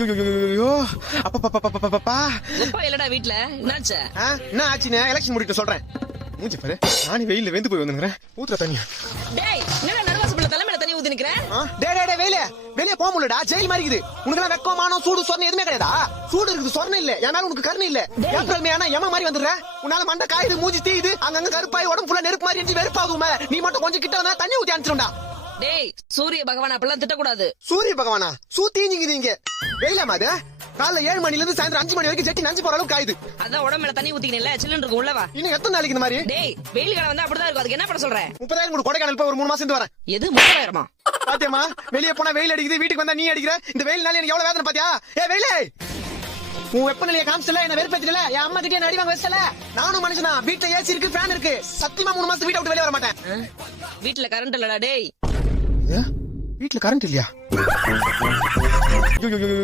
ஐயோ அப்பா எப்பா இல்லடா வீட்ல என்னாச்சு? என்ன ஆச்சுன்னு எலெக்ஷன் முடிக்க சொல்றேன். மூஞ்சி பாரு, நானே வெயில வெந்து போய் வந்துக்கிறேன். ஊத்துற தண்ணியா? டேய் என்னடா நர்வஸ் பண்ண தலைமையில தண்ணி ஊத்தி நிக்கிற? டேய் வெளிய போக முடியலடா, ஜெயில் மாதிரி இருக்குது. உனக்கு வெக்கமானம் சூடு சொரணை எதுவுமே கிடையாதா? சூடு இருக்குது, சொரணை இல்ல. என் மேல உனக்கு கருணை இல்ல. ஏப்ரல் மே ஆனா எம மாதிரி வந்துடுற. உன்னால மண்டை காயுது, மூஞ்சி தீயுது, அங்கங்க கருப்பாய் உடம்பு ஃபுல்லா நெருப்பு மாதிரி இருந்துச்சு, வெறுப்பாகுமே. நீ மட்டும் கொஞ்சம் கிட்ட வந்தா தண்ணி ஊத்தி அனுப்பிச்சிடும்டா. டேய் சூரிய பகவான் அப்பெல்லாம் திட்டக்கூடாது. சூரிய பகவானா? சூத்தீஞ்சிங்குது இங்க. வெயிலாமா அது? காலைல 7 மணில இருந்து சாயந்தரம் 5 மணி வரைக்கும் ஜெட்டி நஞ்சு போற அளவுக்கு காயுது. அதான் உடம்புல தண்ணி ஊத்திக்கல சில்லுன்னு இருக்கும் உள்ளவா. இன்னும் எத்தனை நாளைக்கு இந்த மாதிரி? டேய் வெயில் காலம் வந்தா அப்படிதான் இருக்கும். அதுக்கு என்ன பண்ண சொல்ற? 30,000 கூட கொடைக்கானல் போய் ஒரு 3 மாசம் இருந்து வரேன். எது 30,000? பாத்தியம்மா, வெளிய போனா வெயில் அடிக்குது, வீட்டுக்கு வந்தா நீ அடிக்கிற. இந்த வெயில்னால எனக்கு எவ்வளவு வேதனை பாத்தியா? வெயிலே, உன் வெப்பநிலையை காமிச்சல, என்ன வெறுப்பேத்தல. என் அம்மா கிட்டே அடி வாங்க வச்சல. நானும் மனுஷனா, வீட்டுல ஏசி இருக்கு, ஃபேன் இருக்கு. சத்தியமா 3 மாசம் வீட்டை விட்டு வெளிய வர மாட்டேன். வீட்டுல கரண்ட் இல்லடா டேய். வீட்டுல கரண்ட் இல்லையா?